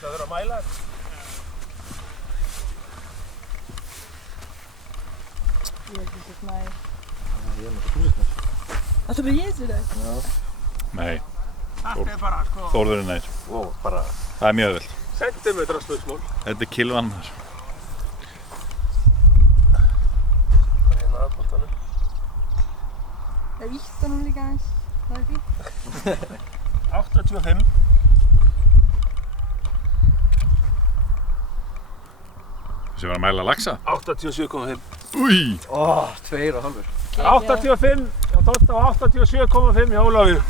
Það verður að mæla þetta. Je hebt het volgens mij. Ég er náttúrulega túsist. Wat ben je het today? Já. Nei, Þetta er bara sko Þórður er nær. Ó, bara. Það er mjög öðvöld. sentimetra spursmál. Þetta er kilvan þar. Bara hérna að boltanum. Ég ítt honum líka aðeins. Það er fínt. 85. Sem var að mæla laxa. 87,5. Új! Ó, 2,5. 85 hjá Dodda og 87,5 hjá Ólafíu.